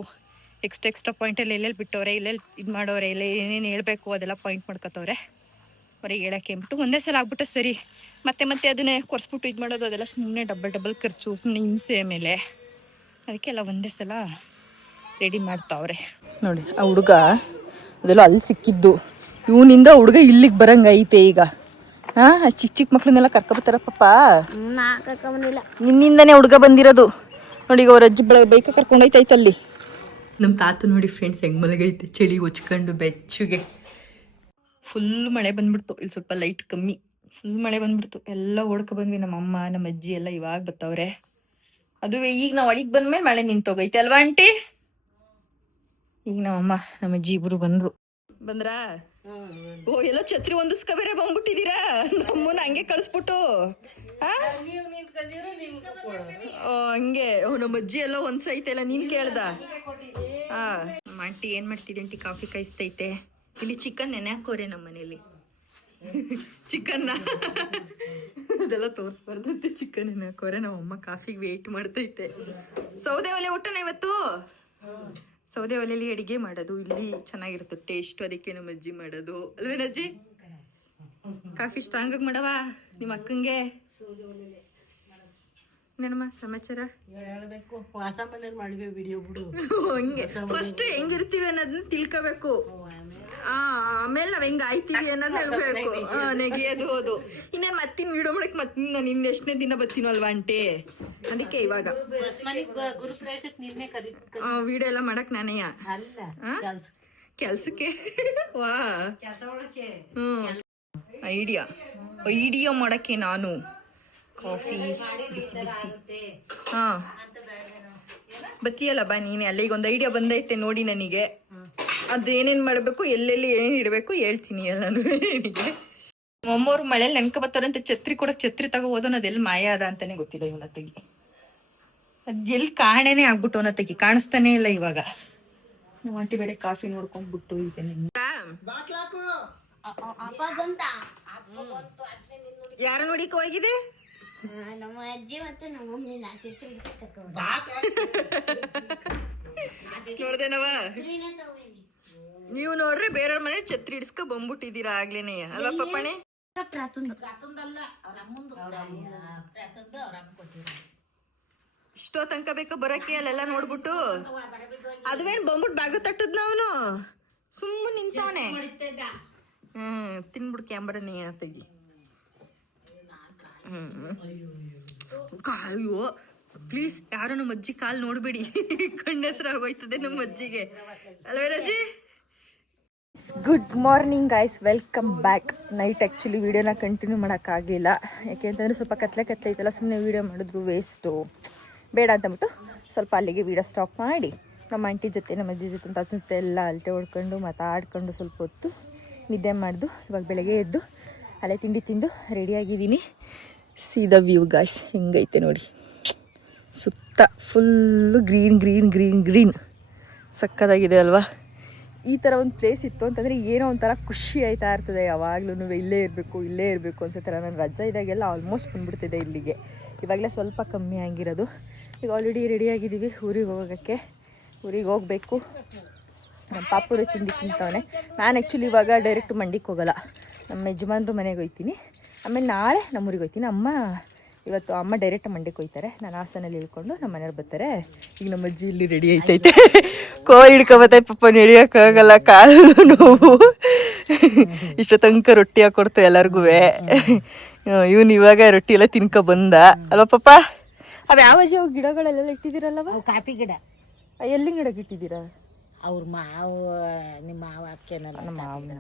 ಎಕ್ಸ್ಟ್ರಾ ಪಾಯಿಂಟಲ್ಲಿ ಎಲ್ಲೆಲ್ಲಿ ಬಿಟ್ಟವ್ರೆ, ಎಲ್ಲೆಲ್ಲಿ ಇದು ಮಾಡೋರೆ, ಎಲ್ಲ ಏನೇನು ಹೇಳಬೇಕು ಅದೆಲ್ಲ ಪಾಯಿಂಟ್ ಮಾಡ್ಕೊತವ್ರೆ. ಅವ್ರಿಗೆ ಹೇಳೋಕ್ಕೆ ಅಂದ್ಬಿಟ್ಟು ಒಂದೇ ಸಲ ಆಗ್ಬಿಟ್ಟು ಸರಿ, ಮತ್ತೆ ಅದನ್ನೇ ಕೊರ್ಸ್ಬಿಟ್ಟು ಇದು ಮಾಡೋದು ಅದೆಲ್ಲ ಸುಮ್ಮನೆ ಡಬಲ್ ಖರ್ಚು, ಸುಮ್ಮನೆ ಹಿಂಸೆ ಮೇಲೆ. ಅದಕ್ಕೆಲ್ಲ ಒಂದೇ ಸಲ ರೆಡಿ ಮಾಡ್ತಾವ್ರೆ. ನೋಡಿ ಆ ಹುಡುಗ ಅದೆಲ್ಲ ಅಲ್ಲಿ ಸಿಕ್ಕಿದ್ದು, ಇವನಿಂದ ಹುಡುಗ ಇಲ್ಲಿಗೆ ಬರಂಗೈತೆ ಈಗ. ಚಿಕ್ಕ ಮಕ್ಳನ್ನೆಲ್ಲ ಕರ್ಕೊಬರ್ತಾರ ಪಾಪ. ನಿನ್ನಿಂದನೇ ಹುಡುಗ ಬಂದಿರೋದು ನೋಡಿ. ಈಗ ಅವ್ರ ಅಜ್ಜಿ ಬೈಕ ಕರ್ಕೊಂಡೈತೈತೆ ಅಲ್ಲಿ. ನಮ್ಮ ತಾತ ನೋಡಿ ಫ್ರೆಂಡ್ಸ್ ಹೆಂಗ್ ಮಲಗೈತೆ ಚಳಿ ಹೊಚ್ಕೊಂಡು ಬೆಚ್ಚುಗೆ. ಫುಲ್ ಮಳೆ ಬಂದ್ಬಿಡ್ತು. ಇಲ್ಲಿ ಸ್ವಲ್ಪ ಲೈಟ್ ಕಮ್ಮಿ. ಫುಲ್ ಮಳೆ ಬಂದ್ಬಿಡ್ತು. ಎಲ್ಲ ಓಡ್ಕೊ ಬಂದ್ವಿ. ನಮ್ಮ ಅಮ್ಮ ನಮ್ಮ ಅಜ್ಜಿ ಎಲ್ಲ ಇವಾಗ ಬತ್ತವ್ರೆ. ಅದುವೇ ಈಗ ನಾವು ಒಳಗೆ ಬಂದ್ಮೇಲೆ ಮಳೆ ನಿಂತೋಗೈತೆ ಅಲ್ವಾ ಆಂಟಿ? ಈಗ ನಮ್ಮಮ್ಮ ನಮ್ಮ ಅಜ್ಜಿ ಇಬ್ರು ಬಂದ್ರಾ? ಓ ಎಲ್ಲ ಛತ್ರಿ ಒಂದಿಸ್ಕ ಬೇರೆ ಬಂದ್ಬಿಟ್ಟಿದೀರಾ ನಮ್ಮನ್ನ ಹಂಗೆ ಕಳಿಸ್ಬಿಟ್ಟು. ಹಂಗೆ ನಮ್ಮ ಅಜ್ಜಿ ಎಲ್ಲ ಒಂದ್ಸೈತೆ ನೀನ್ ಕೇಳ್ದ? ನಮ್ಮ ಆಂಟಿ ಏನ್ ಮಾಡ್ತಿದ್ದೆ ಆಂಟಿ? ಕಾಫಿ ಕಾಯಿಸ್ತೈತೆ. ಇಲ್ಲಿ ಚಿಕನ್ ನೆನೆ ಹಾಕೋರೆ ನಮ್ಮ ಮನೇಲಿ. ಚಿಕನ್ನ ಅದೆಲ್ಲ ತೋರಿಸ್ಬಾರ್ದಂತೆ. ಚಿಕನ್ ನೆನೆ ಹಾಕೋರೆ. ನಮ್ಮಮ್ಮ ಕಾಫಿಗೆ ವೇಟ್ ಮಾಡ್ತೈತೆ. ಸೌದೆ ಒಲೆ ಊಟನ ಇವತ್ತು. ಸೌದೆ ಒಲೆಯಲ್ಲಿ ಅಡಿಗೆ ಮಾಡೋದು ಇಲ್ಲಿ ಚೆನ್ನಾಗಿರುತ್ತೆ ಟೇಸ್ಟ್. ಅದಕ್ಕೆ ನಮ್ಮ ಅಜ್ಜಿ ಮಾಡೋದು ಅಲ್ವೇನಜ್ಜಿ? ಕಾಫಿ ಸ್ಟ್ರಾಂಗ್ ಆಗಿ ಮಾಡವಾ ನಿಮ್ಮ ಅಕ್ಕಂಗೆ? ಏನಮ್ಮ ಸಮಾಚಾರ? ಹಂಗೆ ಫಸ್ಟ್ ಹೆಂಗಿರ್ತೀವಿ ಅನ್ನೋದನ್ನ ತಿಳ್ಕೋಬೇಕು. ಆಮೇಲೆ ನಾವ್ ಹೆಂಗ್ ಆಯ್ತೀವಿ ಅನ್ನೋದ್ ಹೇಳ್ಬೇಕು. ನೆಗೆಯೋದು ಹೋದು ಇನ್ನೇನ್ ಮತ್ತಿನ್ ವಿಡಿಯೋ ಮಾಡಕ್ ಮತ್ತಿನ್ ನಾನು ಇನ್ನು ಎಷ್ಟನೇ ದಿನ ಬರ್ತೀನೋ ಅಲ್ವಾ ಆಂಟಿ? ಅದಕ್ಕೆ ಇವಾಗ ವಿಡಿಯೋ ಎಲ್ಲ ಮಾಡಕ್ ನಾನೇ ಕೆಲ್ಸಕ್ಕೆ ವಾ ಐಡಿಯಾ ಮಾಡಕ್ಕೆ ನಾನು ಕಾಫಿ ಬಿಸಿ ಬಿಸಿ. ಬತ್ತೀಯಲ್ಲ ಬಾ ನೀನೆ. ಅಲ್ಲ ಈಗ ಒಂದು ಐಡಿಯಾ ಬಂದೈತೆ ನೋಡಿ ನನಗೆ. ಅದೇನೇನ್ ಮಾಡ್ಬೇಕು, ಎಲ್ಲೆಲ್ಲಿ ಏನೇನ್ ಇಡ್ಬೇಕು ಹೇಳ್ತೀನಿ ಎಲ್ಲಾನು ನಿನಗೆ. ನಮ್ಮಮ್ಮವ್ರು ಮಳೇಲಿ ನೆನ್ಕೊ ಬರ್ತಾರಂತೆ. ಛತ್ರಿ ಕೊಡಕ್ ಛತ್ರಿ ತಗೋ ಹೋದೋ ಅದೆಲ್ಲಿ ಮಾಯ ಅದ ಅಂತಾನೆ ಗೊತ್ತಿಲ್ಲ ಇವನ ತೆಗಿ. ಅದ್ ಎಲ್ಲಿ ಕಾಣೆನೆ ಆಗ್ಬಿಟ್ಟು ಅವನ ತೆಗಿ ಕಾಣಿಸ್ತಾನೆ ಇಲ್ಲ ಇವಾಗ. ನಮ್ಮ ಆಂಟಿ ಬೇರೆ ಕಾಫಿ ನೋಡ್ಕೊಂಡ್ಬಿಟ್ಟು ಈಗ ಯಾರ ನೋಡಿಕ ಹೋಗಿದೆ? ನಮ್ಮ ಅಜ್ಜಿ ಮತ್ತೆ ನಮ್ಮ ಮಮ್ಮಿ ನೋಡ್ದೇನವ? ನೀವು ನೋಡ್ರಿ ಬೇರೆಯವ್ರ ಮನೆ ಛತ್ರಿ ಹಿಡ್ಸ್ಕ ಬಂದ್ಬಿಟ್ಟಿದ್ದೀರಾ ಆಗ್ಲೇನೆ ಅಲ್ವಾ ಪಪ್ಪಣೆ? ಇಷ್ಟೋ ತನಕ ಬೇಕಾ ಬರಕ್ಕೆ ಅಲ್ಲೆಲ್ಲ ನೋಡ್ಬಿಟ್ಟು? ಅದುವೇನ್ ಬಂದ್ಬಿಟ್ಟು ಬಾಗ ತಟ್ಟದ್ ಅವನು ಸುಮ್ಮನೆ ನಿಂತವನೆ. ತಿನ್ಬಿಡು ಕ್ಯಾಮ್ರಾನೇ ತೆಗಿ. ಅಯ್ಯೋ ಪ್ಲೀಸ್ ಯಾರು ನಮ್ಮ ಅಜ್ಜಿ ಕಾಲ್ ನೋಡ್ಬೇಡಿ. ಕಣ್ಣೆಸರಾಗೋಯ್ತದೆ ನಮ್ಮ ಅಜ್ಜಿಗೆ ಅಲ್ವೇ Raji? Good morning guys, welcome back. Night actually ವೀಡಿಯೋನ ಕಂಟಿನ್ಯೂ ಮಾಡೋಕ್ಕಾಗಲಿಲ್ಲ. ಯಾಕೆಂತಂದರೆ ಸ್ವಲ್ಪ ಕತ್ಲೆ ಐತಲ್ಲ, ಸುಮ್ಮನೆ ವೀಡಿಯೋ ಮಾಡಿದ್ರು ವೇಸ್ಟು ಬೇಡ ಅಂತಂದ್ಬಿಟ್ಟು ಸ್ವಲ್ಪ ಅಲ್ಲಿಗೆ ವೀಡಿಯೋ ಸ್ಟಾಪ್ ಮಾಡಿ ನಮ್ಮ ಆಂಟಿ ಜೊತೆ ನಮ್ಮ ಅಜ್ಜಿ ಜೊತೆ ತಾತ ಜೊತೆ ಎಲ್ಲ ಅಲ್ಟೆ ಹೊಡ್ಕೊಂಡು ಮಾತಾಡ್ಕೊಂಡು ಸ್ವಲ್ಪ ಹೊತ್ತು ನಿದ್ದೆ ಮಾಡಿದ್ದು. ಇವಾಗ ಬೆಳಗ್ಗೆ ಎದ್ದು ಅಲ್ಲೇ ತಿಂಡಿ ತಿಂದು ರೆಡಿಯಾಗಿದ್ದೀನಿ. ಸೀದಾ ವ್ಯೂ ಗಾಯ್ಸ್ ಹೆಂಗೈತೆ ನೋಡಿ. ಸುತ್ತ ಫುಲ್ಲು ಗ್ರೀನ್ ಸಕ್ಕತ್ತಾಗಿದೆ ಅಲ್ವಾ? ಈ ಥರ ಒಂದು ಪ್ಲೇಸ್ ಇತ್ತು ಅಂತಂದರೆ ಏನೋ ಒಂಥರ ಖುಷಿ ಆಯ್ತಾ ಇರ್ತದೆ. ಯಾವಾಗಲೂ ಇಲ್ಲೇ ಇರಬೇಕು ಅನ್ಸುತ್ತೆ. ನಾನು ರಜಾ ಇದ್ದಾಗೆಲ್ಲ ಆಲ್ಮೋಸ್ಟ್ ಬಂದ್ಬಿಡ್ತಿದ್ದೆ ಇಲ್ಲಿಗೆ. ಇವಾಗಲೇ ಸ್ವಲ್ಪ ಕಮ್ಮಿ ಆಗಿರೋದು. ಈಗ ಆಲ್ರೆಡಿ ರೆಡಿಯಾಗಿದ್ದೀವಿ ಊರಿಗೆ ಹೋಗಬೇಕು. ನಮ್ಮ ಪಾಪುರು ತಿಂಡಿ ತಿಂತವನೆ. ನಾನು ಆ್ಯಕ್ಚುಲಿ ಇವಾಗ ಡೈರೆಕ್ಟ್ ಮಂಡಿಗೆ ಹೋಗೋಲ್ಲ, ನಮ್ಮ ಯಜಮಾನ್ರು ಮನೆಗೆ ಹೋಗ್ತೀನಿ. ಆಮೇಲೆ ನಾಳೆ ನಮ್ಮೂರಿಗೆ ಹೋಗ್ತೀನಿ. ಅಮ್ಮ ಡೈರೆಕ್ಟ್ ಮಂಡ್ಯಕ್ಕೆ ಹೋಗ್ತಾರೆ. ನಾನು ಹಾಸನಲ್ಲಿ ಇಳ್ಕೊಂಡು ನಮ್ಮ ಮನೆಯವ್ರು ಬರ್ತಾರೆ. ಈಗ ನಮ್ಮ ಅಜ್ಜಿ ಇಲ್ಲಿ ರೆಡಿ ಆಯ್ತೈತೆ. ಹಿಡ್ಕೊಬತ್ತೈತೆ ಪಪ್ಪ, ನಡಿಯೋಕ್ಕಾಗಲ್ಲ, ಕಾಲು ನೋವು. ಇಷ್ಟು ತನಕ ರೊಟ್ಟಿ ಹಾಕೊಡ್ತು ಎಲ್ಲರಿಗೂ. ಇವನು ಇವಾಗ ರೊಟ್ಟಿ ಎಲ್ಲ ತಿನ್ಕೊ ಬಂದ ಅಲ್ವಾ ಪಪ್ಪ? ಅವು ಯಾವ ಗಿಡಗಳೆಲ್ಲ ಇಟ್ಟಿದ್ದೀರಲ್ಲವ? ಕಾಫಿ ಗಿಡ. ಎಲ್ಲಿ ಗಿಡಕ್ಕೆ ಇಟ್ಟಿದ್ದೀರಾ? ಅವ್ರ ಮಾವು ನಿಮ್ಮ ಮಾವ ಅಕ್ಕೇನಲ್ಲ ನಮ್ಮ ಮಾವನ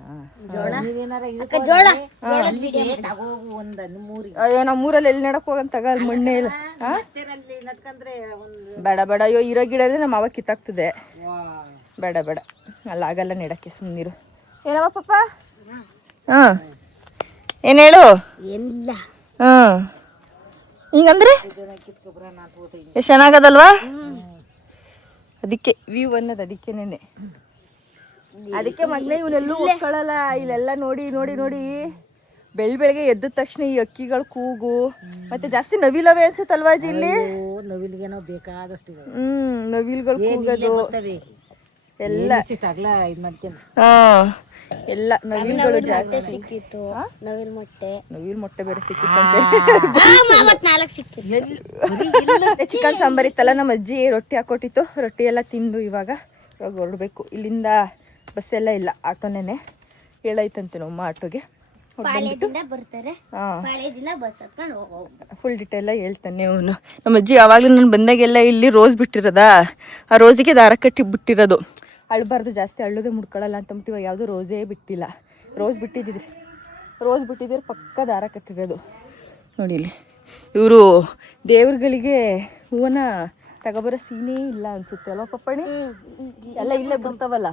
ಅಯ್ಯೋ ನಮ್ಮೂರಲ್ಲಿ ಎಲ್ಲಿ ನಡಕ್ ಹೋಗಂತಾಗ ಅಲ್ಲಿ ಮಣ್ಣೆ ಇಲ್ಲ. ಬೇಡ ಅಯ್ಯೋ ಇರೋ ಗಿಡದೇ ನಮ್ಮ ಮಾವ ಕಿತ್ತಾಗ್ತದೆ. ಬೇಡ ಅಲ್ಲಾಗಲ್ಲ ನೆಡಕ್ಕೆ, ಸುಮ್ಮನಿರು. ಏನವ ಪಪ್ಪ? ಏನ್ ಹೇಳು? ಹಿಂಗಂದ್ರೆ ಎಷ್ಟು ಚೆನ್ನಾಗದಲ್ವಾ? ಅದಕ್ಕೆ ವ್ಯೂ ಅನ್ನೋದು ಅದಕ್ಕೇನೆ. ಅದಕ್ಕೆ ಮಗ್ನೆ ಇವನೆಲ್ಲೂ ಹೋಗ್ಕೊಳ್ಳಲ್ಲ. ಇಲ್ಲೆಲ್ಲ ನೋಡಿ ಬೆಳಿಗ್ಗೆ ಎದ್ದ ತಕ್ಷಣ ಈ ಅಕ್ಕಿಗಳ ಕೂಗು ಮತ್ತೆ ಜಾಸ್ತಿ ನವಿಲವೇ ಅನ್ಸುತ್ತಲ್ವಾ ಅಜ್ಜಿ ಇಲ್ಲಿ? ನವಿಲಿಗೇನೋ ಬೇಕಾದಷ್ಟು ನವಿಲ್ಗಳು ಕೂಗೋದು ಎಲ್ಲ ಎಲ್ಲ ನವಿಲ್ಗಳು ಜಾಸ್ತಿ ಸಿಕ್ಕಿತ್ತು. ನವಿಲ್ ಮೊಟ್ಟೆ ಬೇರೆ ಸಿಕ್ಕಿತ್ತಂತೆ. ಚಿಕನ್ ಸಾಂಬಾರ್ ಇತ್ತಲ್ಲ, ನಮ್ಮ ಅಜ್ಜಿ ರೊಟ್ಟಿ ಹಾಕೊಟ್ಟಿತ್ತು. ರೊಟ್ಟಿ ಎಲ್ಲ ತಿಂದು ಇವಾಗ ಹೊರಡಬೇಕು. ಇಲ್ಲಿಂದ ಬಸ್ ಎಲ್ಲ ಇಲ್ಲ, ಆಟೋನೇ ಹೇಳೈತಂತೆ ನಮ್ಮ ಆಟೋಗೆ. ಪಾಳ್ಯದಿಂದ ಬರ್ತಾರೆ ಹಾಂ ಪಾಳ್ಯದಿಂದ ಬಸ್ ಹತ್ಕೊಂಡು ಹೋಗೋದು. ಫುಲ್ ಡಿಟೇಲ ಹೇಳ್ತಾನೆ ಅವನು. ನಮ್ಮ ಅಜ್ಜಿ ಯಾವಾಗಲೂ ನಾನು ಬಂದಾಗೆಲ್ಲ ಇಲ್ಲಿ ರೋಸ್ ಬಿಟ್ಟಿರೋದಾ, ಆ ರೋಸಿಗೆ ದಾರ ಕಟ್ಟಿ ಬಿಟ್ಟಿರೋದು. ಅಳಬಾರ್ದು ಜಾಸ್ತಿ, ಅಳ್ಳೋದೇ ಮುಡ್ಕೊಳ್ಳಲ್ಲ ಅಂತಂದ್ಬಿಟ್ಟು ಇವಾಗ ಯಾವುದೂ ರೋಸೇ ಬಿಟ್ಟಿಲ್ಲ. ರೋಸ್ ಬಿಟ್ಟಿದ್ರೆ ಪಕ್ಕ ದಾರ ಕಟ್ಟಿರೋದು ನೋಡಿ. ಇಲ್ಲಿ ಇವರು ದೇವ್ರುಗಳಿಗೆ ಹೂವನ್ನ ತಗೊಬರೋ ಸೀನೇ ಇಲ್ಲ ಅನ್ಸುತ್ತೆ ಅಲ್ವಾ ಪಪ್ಪಣಿ? ಎಲ್ಲ ಇಲ್ಲೇ ಬಿಡ್ತಾವಲ್ಲ.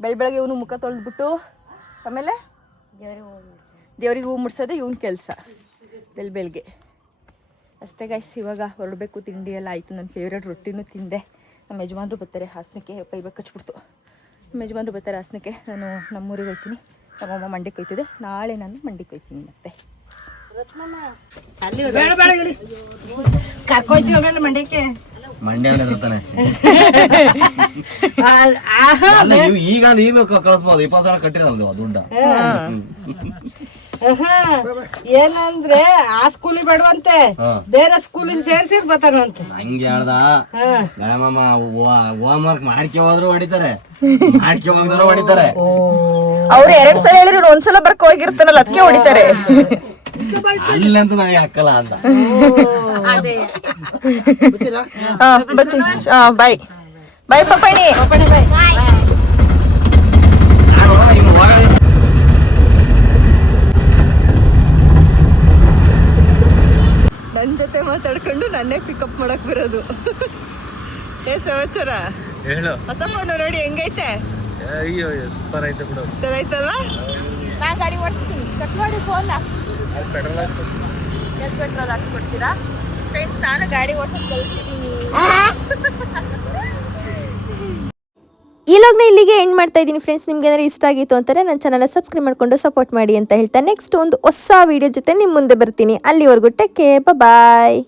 ಬೆಳಗ್ಗೆ ಇವನು ಮುಖ ತೊಳೆದ್ಬಿಟ್ಟು ಆಮೇಲೆ ದೇವ್ರಿಗೆ ಹೂ ಮುಡ್ಸೋದು ಇವನ ಕೆಲಸ ಬೆಳಗ್ಗೆ ಅಷ್ಟೇ ಗೈಸ್. ಇವಾಗ ಹೊರಡಬೇಕು. ತಿಂಡಿ ಎಲ್ಲ ಆಯಿತು. ನನ್ನ ಫೇವ್ರೇಟ್ ರೊಟ್ಟಿನೂ ತಿಂದೆ. ನಮ್ಮ ಯಜಮಾನ್ರು ಬರ್ತಾರೆ ಹಾಸನಕ್ಕೆ. ಪೈಬೇಕು ಕಚ್ಬಿಡ್ತು. ನಮ್ಮ ಯಜಮಾನ್ರು ಬರ್ತಾರೆ ಹಾಸನಕ್ಕೆ. ನಾನು ನಮ್ಮೂರಿಗೆ ಹೋಗ್ತೀನಿ. ನಮ್ಮಮ್ಮ ಮಂಡ್ಯಕ್ಕೆ ಹೋಗ್ತಿದೆ. ನಾಳೆ ನಾನು ಮಂಡ್ಯಕ್ಕೆ ಹೋಗ್ತೀನಿ. ಮತ್ತೆ ಕರ್ಕೊಯ್ತೀವಿ ಆಮೇಲೆ ಮಂಡ್ಯಕ್ಕೆ. ಮಂಡ್ಯ ಈಗ ನೀವು ಕಳಿಸ್ಬೋದು. 20,000 ಕಟ್ಟಿರಲ್ದು ದುಡ್ಡ. ಏನಂದ್ರೆ ಆ ಸ್ಕೂಲಿಗೆ ಬೇಡವಂತೆ, ಬೇರೆ ಸ್ಕೂಲಿಗೆ ಸೇರ್ಸಿರ್ ಬರ್ತಾನಂತೆ. ಹಂಗೆ ಹೇಳ್ದ ಗಣಮಮ್ಮ. ಹೋಮ್ ವರ್ಕ್ ಮಾಡ್ಕೆ ಹೋದ್ರು ಹೊಡಿತಾರೆ, ಮಾಡ್ಕೆ ಹೋಗಿದ್ರು ಹೊಡಿತಾರೆ. ಅವ್ರು 2 ಸಲ ಹೇಳಿದ್ರು, ಒಂದ್ಸಲ ಬರ್ಕ ಹೋಗಿರ್ತಾನಲ್ಲ ಅದಕ್ಕೆ ಹೊಡಿತಾರೆ. ಅಲ್ಲಂತ ನನಗೆ ಹಾಕಲ್ಲ ಅಂತ. ಬಾಯ್ ಬಾಯ್ ಪಪ್ಪಣಿ. ನನ್ನ ಜೊತೆ ಮಾತಾಡ್ಕೊಂಡು ನನ್ನೇ ಪಿಕಪ್ ಮಾಡಕ್ ಬರೋದು. ಸಮಾಚಾರ ಹೇಳು. ಹೊಸ ಫೋನ್ ನೋಡಿ ಹೆಂಗೈತೆ? ಅಯ್ಯೋ ಸೂಪರ್ ಐತೆ ಬಿಡು. ಚೆನ್ನಾಯ್ತಲ್ವಾ? ನಾ ಗಾಡಿ ಓಡಿಸ್ತೀನಿ. ಕಟ್ ಮಾಡಿ ಫೋನ್ ಪೆಟ್ರೋಲ್ ಪೆಟ್ರೋಲ್ ಹಾಕ್ಸ್ಕೊಡ್ತೀರಾ ಫ್ರೆಂಡ್ಸ್? ನಾನು ಗಾಡಿ ಓಡಿಸೋದು ಕಲಿತಿದ್ದೀನಿ. ಈ ಲಾಗ್ನ ಇಲ್ಲಿಗೆ ಎಂಡ್ ಮಾಡ್ತಾ ಇದ್ದೀನಿ ಫ್ರೆಂಡ್ಸ್. ನಿಮ್ಗೆ ಏನಾದ್ರು ಇಷ್ಟ ಆಗಿತ್ತು ಅಂತಾರೆ ನನ್ನ ಚಾನಲ್ ಸಬ್ಸ್ಕ್ರೈಬ್ ಮಾಡ್ಕೊಂಡು ಸಪೋರ್ಟ್ ಮಾಡಿ ಅಂತ ಹೇಳ್ತಾ ನೆಕ್ಸ್ಟ್ ಒಂದು ಹೊಸ ವಿಡಿಯೋ ಜೊತೆ ನಿಮ್ಮ ಮುಂದೆ ಬರ್ತೀನಿ. ಅಲ್ಲಿವರೆಗೂ ಟೇಕ್ ಕೇರ್, ಬಾಯ್.